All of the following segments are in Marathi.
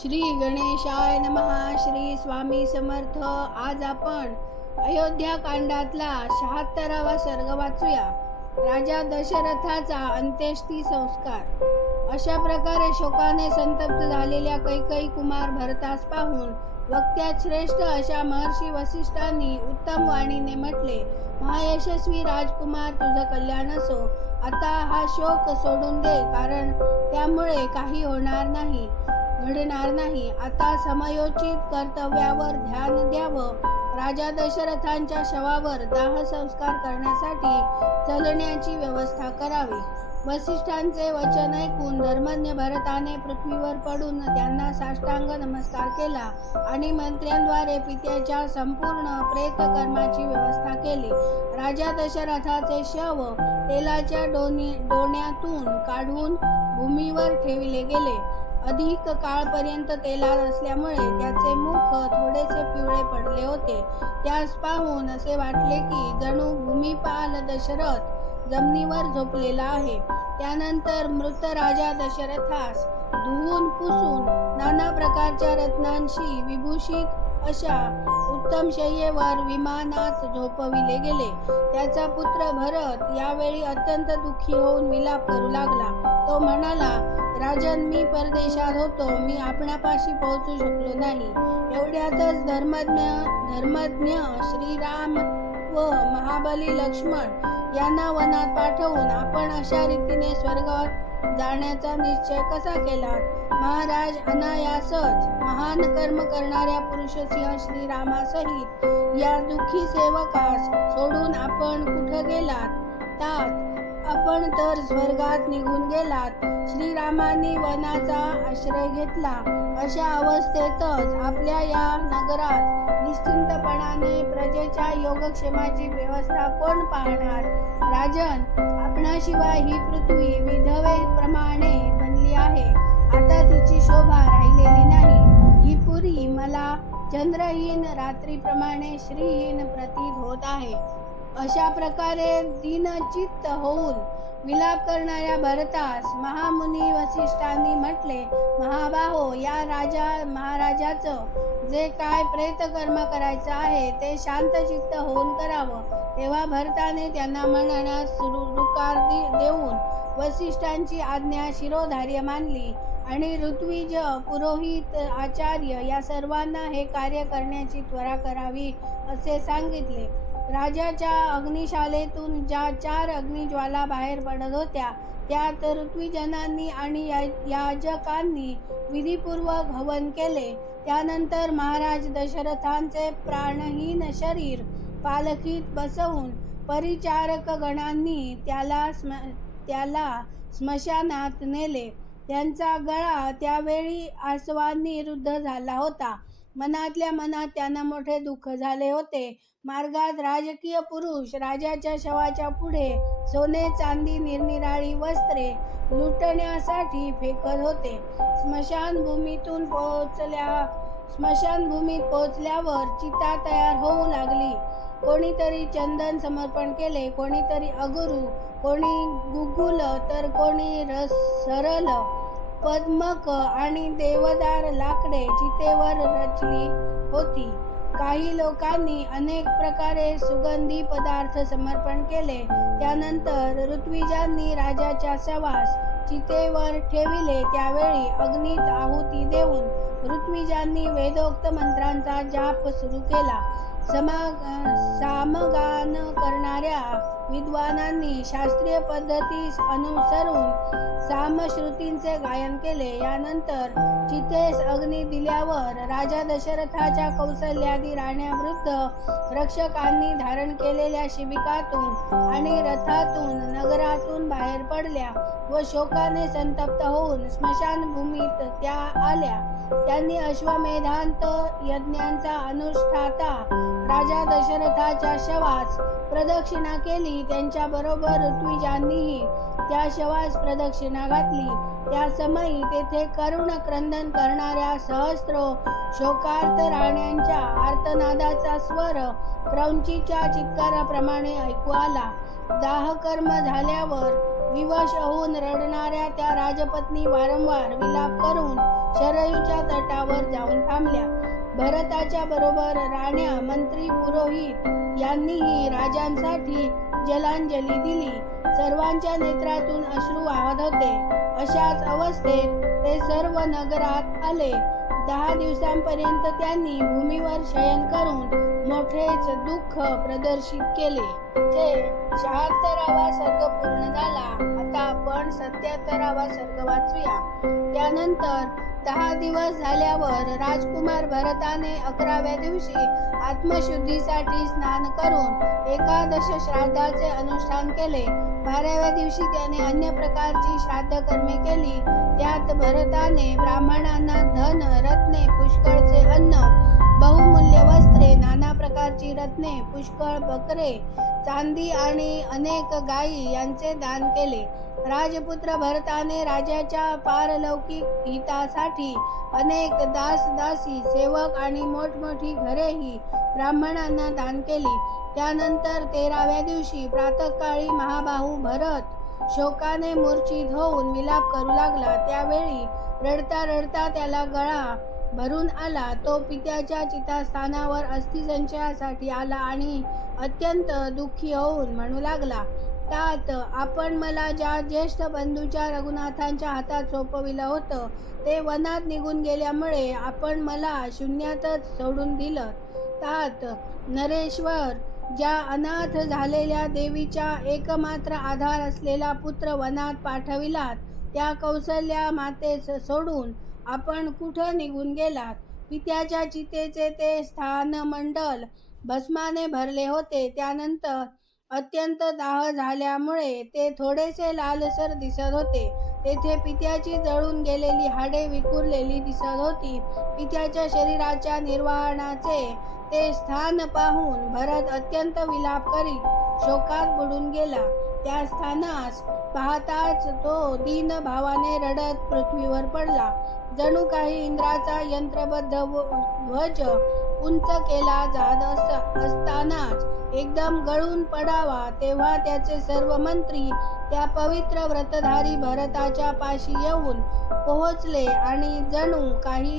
श्री गणेशाय नमहा श्री स्वामी समर्थ. आज आपण अयोध्या कांडातला शहात्तरावा सर्ग वाचूया. राजा दशरथाचा अंत्येष्टी संस्कार. अशा प्रकारे शोकाने संतप्त झालेल्या कैकई कुमार भरतास पाहून वक्त्यात श्रेष्ठ अशा महर्षी वसिष्ठांनी उत्तम वाणीने म्हटले महायशस्वी राजकुमार तुझं कल्याण असो. आता हा शोक सोडून दे कारण त्यामुळे काही होणार नाही. घडणार नाही. आता समयोचित कर्तव्यावर ध्यान द्यावं. राजा दशरथांच्या शवावर दाह संस्कार करण्यासाठी चलण्याची व्यवस्था करावी. वसिष्ठांचे वचन ऐकून धर्मज्ञ भरताने पृथ्वीवर पडून त्यांना साष्टांग नमस्कार केला आणि मंत्र्यांद्वारे पित्याच्या संपूर्ण प्रेतकर्माची व्यवस्था केली. राजा दशरथाचे शव तेलाच्या डोनी डोण्यातून काढून भूमीवर ठेविले गेले. अधिक काळपर्यंत तेलात असल्यामुळे त्याचे मुख थोडेसे पिवळे पडले होते. त्यास पाहून असे वाटले की जणू भूमिपाल दशरथ जमिनीवर झोपलेला आहे. त्यानंतर मृत राजा दशरथास धुवून पुसून नाना प्रकारच्या रत्नांशी विभूषित अशा उत्तम शय्येवर विमानात झोपविले गेले. त्याचा पुत्र भरत यावेळी अत्यंत दुःखी होऊन विलाप करू लागला. तो म्हणाला राजन मी परदेशात होतो. मी आपणापाशी पोहोचू शकलो नाही. एवढ्यातच धर्मज्ञ धर्मज्ञ श्रीराम व महाबली लक्ष्मण यांना वनात पाठवून आपण अशा रीतीने स्वर्गात जाण्याचा निश्चय कसा केला? महाराज अनायासच महान कर्म करणाऱ्या पुरुषसिंह श्रीरामासहित या दुःखी सेवकास सोडून आपण कुठं गेलात? तात आपण तर स्वर्गात निघून गेलात. श्रीरामांनी वनाचा आश्रय घेतला. अशा अवस्थेतच आपल्या या नगरात निश्चिंतपणाने प्रजेच्या योगक्षेमाची व्यवस्था कोण पाहणार? राजन आपणाशिवाय ही पृथ्वी विधवेप्रमाणे बनली आहे. आता तिची शोभा राहिलेली नाही. ही पुरी मला चंद्रहीन रात्रीप्रमाणे श्रीहीन प्रतीत होत आहे. अशा प्रकारे दिनचित्त होऊन विलाप करणाऱ्या भरतास महामुनी वसिष्ठांनी म्हटले महाबाहो या राजा महाराजाचं जे काय प्रेतकर्म करायचं आहे ते शांतचित्त होऊन करावं. तेव्हा भरताने त्यांना म्हणण्यास रुकार देऊन वसिष्ठांची आज्ञा शिरोधार्य मानली. आणि ऋत्विज पुरोहित आचार्य या सर्वांना हे कार्य करण्याची त्वरा करावी असे सांगितले. राजाच्या अग्निशालेतून ज्या चार अग्निज्वाला बाहेर पडत होत्या त्या ऋत्विजनांनी आणि याजकांनी विधीपूर्वक हवन केले. त्यानंतर महाराज दशरथांचे प्राणहीन शरीर पालखीत बसवून परिचारक गणांनी त्याला स्म त्याला स्मशानात नेले. त्यांचा गळा त्यावेळी आसवांनी रुद्ध झाला होता. मनातल्या मनात त्यांना मोठे दुःख झाले होते. मार्गात राजकीय पुरुष राजाच्या शवाच्या पुढे सोने चांदी निरनिराळी वस्त्रे लुटण्यासाठी फेकत होते. स्मशानभूमीतून पोहोचल्या स्मशानभूमीत पोहोचल्यावर चिता तयार होऊ लागली. कोणीतरी चंदन समर्पण केले कोणीतरी अगुरू कोणी गुगुल तर कोणी रस सरल पद्मक आणि देवदार लाकडे चितेवर रचली होती. काही लोकांनी अनेक प्रकारे सुगंधी पदार्थ समर्पण केले. त्यानंतर ऋत्विजांनी राजाच्या सवास चितेवर ठेविले. त्यावेळी अग्नीत आहुती देऊन ऋत्विजांनी वेदोक्त मंत्रांचा जाप सुरू केला. समाग सामगान करणाऱ्या विद्वानांनी शास्त्रीय पद्धतीस अनुसरून सामश्रुतींचे गायन केले. यानंतर चितेस अग्नी दिल्यावर राजा दशरथाच्या कौशल्यादी राण्यावृद्ध रक्षकांनी धारण केलेल्या शिबिकातून आणि रथातून नगरातून बाहेर पडल्या व शोकाने संतप्त होऊन स्मशानभूमीत त्या आल्या. त्यांनी अश्वमेधांत यज्ञांचा अनुष्ठाता राजा दशरथाच्या शवास प्रदक्षिणा केली. त्यांच्या बरोबर ऋत्विजांनीही त्या शवास प्रदक्षिणा घातली. त्या समयी तेथे करुण क्रंदन करणाऱ्या सहस्रो शोकार्त राण्यांच्या आर्तनादाचा स्वर क्रौंचीच्या चित्काराप्रमाणे ऐकू आला. दाहकर्म झाल्यावर विवश होऊन रडणाऱ्या त्या राजपत्नी वारंवार विलाप करून शरयूच्या तटावर जाऊन थांबल्या. भरताच्या बरोबर राण्या मंत्री पुरोहित यांनीही राजांसाठी जलांजली दिली. सर्वांच्या नेत्रातून अश्रू वाहत होते. अशाच अवस्थेत ते सर्व नगरात आले. दहा दिवसांपर्यंत त्यांनी भूमीवर शयन करून मोठेच दुःख प्रदर्शित केले. ते शहात्तरावा सर्ग पूर्ण झाला. आता आपण सत्याहत्तरावा सर्ग वाचूया. त्यानंतर दहा दिवस झाल्यावर राजकुमार भरताने अकराव्या दिवशी आत्मशुद्धीसाठी स्नान करून एकादश श्राद्धाचे अनुष्ठान केले. बाराव्या दिवशी त्याने अन्य प्रकारची श्राद्ध कर्मे केली. त्यात भरताने ब्राह्मणांना धन रत्ने पुष्कळचे अन्न बहुमूल्य वस्त्रे सोन्याची रत्ने पुष्कळ बकरे चांदी आणि अनेक गायी यांचे दान केले. राजपुत्र भरताने राजाच्या पारलौकिक हितासाठी अनेक दास दासी सेवक आणि मोठमोठी घरेही ब्राह्मणांना दान केली. त्यानंतर तेराव्या दिवशी प्रातःकाळी महाबाहू भरत शोकाने मूर्छित होऊन विलाप करू लागला. त्यावेळी रडता रडता त्याला गळा भरून आला तो पित्याच्या चितास्थानावर अस्थिसंचयासाठी आला आणि अत्यंत दुःखी होऊन म्हणू लागला तात आपण मला ज्या ज्येष्ठ बंधूच्या रघुनाथांच्या हातात सोपविलं होतं ते वनात निघून गेल्यामुळे आपण मला शून्यातच सोडून दिलं. तात नरेश्वर ज्या अनाथ झालेल्या देवीच्या एकमात्र आधार असलेला पुत्र वनात पाठविलात त्या कौसल्या मातेस सोडून आपण कुठं निघून गेलात? पित्याच्या चितेचे ते स्थानमंडल भस्माने भरले होते. त्यानंतर अत्यंत दाह झाल्यामुळे ते थोडेसे लालसर दिसत होते. तेथे पित्याची जळून गेलेली हाडे विखुरलेली दिसत होती. पित्याच्या शरीराच्या निर्वाहणाचे ते स्थान पाहून भरत अत्यंत विलाप करीत शोकात बुडून गेला. त्या स्थानास पाहताच तो दीन भावाने रडत पृथ्वीवर पडला. जणू काही इंद्राचा यंत्रबद्ध व- ध्वज उंच केला जात असतानाच एकदम गळून पडावा तेव्हा त्याचे सर्व मंत्री त्या पवित्र व्रतधारी भरताच्या पाशी येऊन पोहोचले आणि जणू काही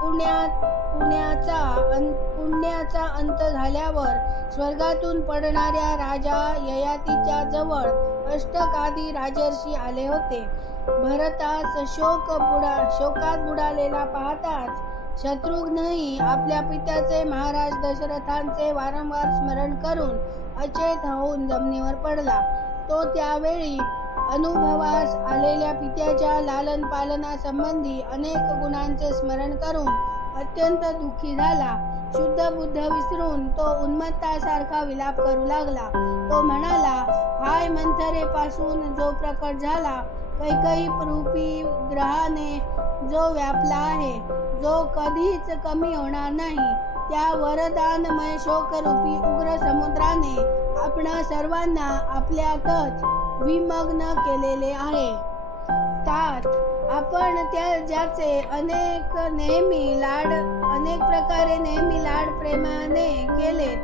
पुण्यात पुण्याचा अंत पुण्याचा अंत झाल्यावर स्वर्गातून पडणाऱ्या राजा ययातीच्या जवळ अष्टकादी राजर्षी आले होते. भरतास शोक बुडा शोकात बुडालेला पाहताच शत्रुघ्नही आपल्या पित्याचे महाराज दशरथांचे वारंवार स्मरण करून अचेत होऊन जमिनीवर पडला. तो त्यावेळी अनुभवास आलेल्या पित्याच्या लालन पालनासंबंधी अनेक गुणांचे स्मरण करून अत्यंत दुःखी झाला. शुद्ध बुद्ध विसरून तो उन्मत्तासारखा विलाप करू लागला. तो म्हणाला हाय मंथरे पासून जो प्रकट झाला कैकई रूपी ग्रहाने जो व्यापला आहे जो कधीच कमी होणार नाही त्या वरदानमय शोकरूपी उग्र समुद्राने आपणा सर्वांना आपल्यातच विमग्न केलेले आहे. तात आपण त्या ज्याचे अनेक नेहमी लाड अनेक प्रकारे नेहमी लाड प्रेमाने केलेत.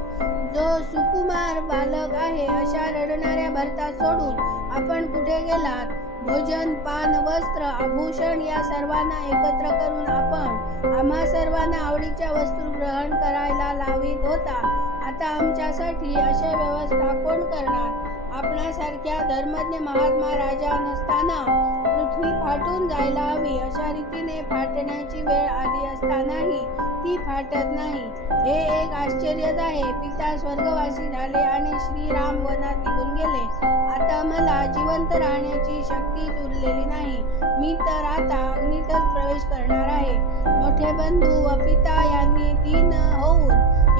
जो सुकुमार बालक आहे अशा रडणाऱ्या भरता सोडून आपण कुठे गेलात? भोजन पान वस्त्र आभूषण या सर्वांना एकत्र करून आपण आम्हा सर्वांना आवडीच्या वस्तू ग्रहण करायला लावित होता. आता आमच्यासाठी अशी व्यवस्था कोण करणार? आपणासारख्या धर्मज्ञ महात्मा राजा नसताना पृथ्वी फाटून जायला हवी अशा रीतीने फाटण्याची वेळ आली असतानाही ती फाटत नाही. हे एक आश्चर्यच आहे. पिता स्वर्गवासी झाले आणि श्रीराम वनात निघून गेले. आता मला जिवंत राहण्याची शक्तीच उरलेली नाही. मी तर आता अग्नीतच प्रवेश करणार आहे. मोठे बंधू व पिता यांनी तीन होऊन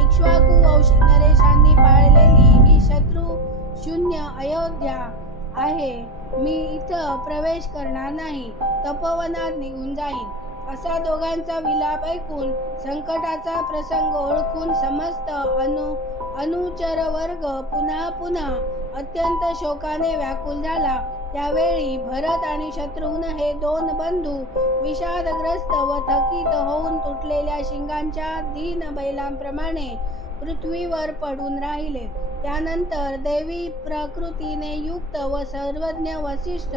इक्ष्वाकू वंश नरेशांनी पाळलेली ही शत्रू शून्य अयोध्या आहे. मी इथं प्रवेश करणार नाही. तपोवनात निघून जाईन. असा दोघांचा विलाप ऐकून संकटाचा प्रसंग ओळखून समस्त अनु अनुचर वर्ग पुन्हा पुन्हा अत्यंत शोकाने व्याकुल झाला. त्यावेळी भरत आणि शत्रुघ्न हे दोन बंधू विषादग्रस्त व थकीत होऊन तुटलेल्या शिंगांच्या दीन बैलांप्रमाणे पृथ्वीवर पडून राहिले. त्यानंतर देवी प्रकृतीने युक्त व सर्वज्ञ वसिष्ठ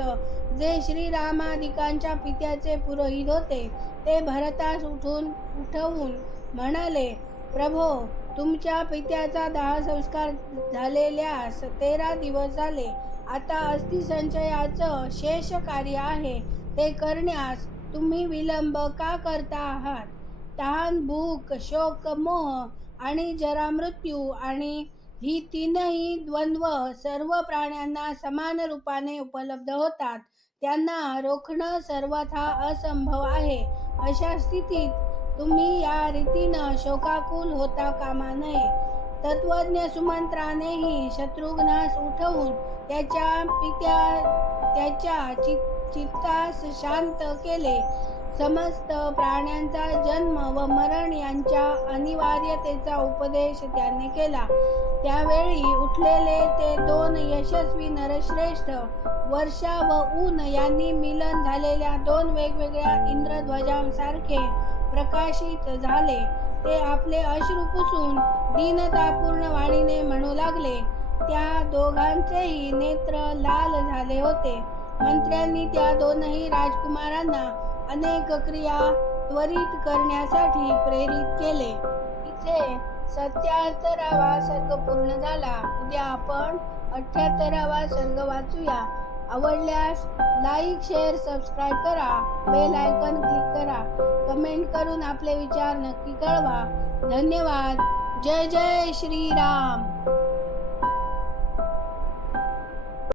जे श्रीरामादिकांच्या पित्याचे पुरोहित होते ते भरतास उठून उठवून म्हणाले प्रभो तुमच्या पित्याचा दाह संस्कार झालेल्यास तेरा दिवस झाले. आता अस्थिसंचयाचं शेष कार्य आहे. ते करण्यास तुम्ही विलंब का करता आहात? तहान भूक शोक मोह आणि जरा मृत्यू आणि ही तीनही द्वंद्व सर्व प्राण्यांना समान रूपाने उपलब्ध होतात. त्यांना रोखणं सर्वथा असंभव आहे. अशा स्थितीत तुम्ही या रीतीनं शोकाकुल होता कामा नये. तत्वज्ञ सुमंत्रानेही शत्रुघ्नास उठवून त्याच्या पित्या त्याच्या चित चित्तास शांत केले. समस्त प्राण्यांचा जन्म व मरण यांच्या अनिवार्यतेचा उपदेश त्याने केला. त्यावेळी उठलेले ते दोन यशस्वी नरश्रेष्ठ वर्षा व ऊन यांनी मिलन झालेल्या दोन वेगवेगळ्या इंद्रध्वजांसारखे प्रकाशित झाले. ते आपले अश्रू पुसून दीनतापूर्ण वाणीने म्हणू लागले. त्या दोघांचेही नेत्र लाल झाले होते. मंत्र्यांनी त्या दोनही राजकुमारांना अनेक क्रिया त्वरित करण्यासाठी प्रेरित केले. इथे सत्याहत्तरावा सर्ग पूर्ण झाला. उद्या आपण अठ्याहत्तरावा सर्ग वाचूया. आवडल्यास लाईक शेअर सबस्क्राईब करा. बेल आयकॉन क्लिक करा. कमेंट करून आपले विचार नक्की कळवा. धन्यवाद. जय जय श्रीराम.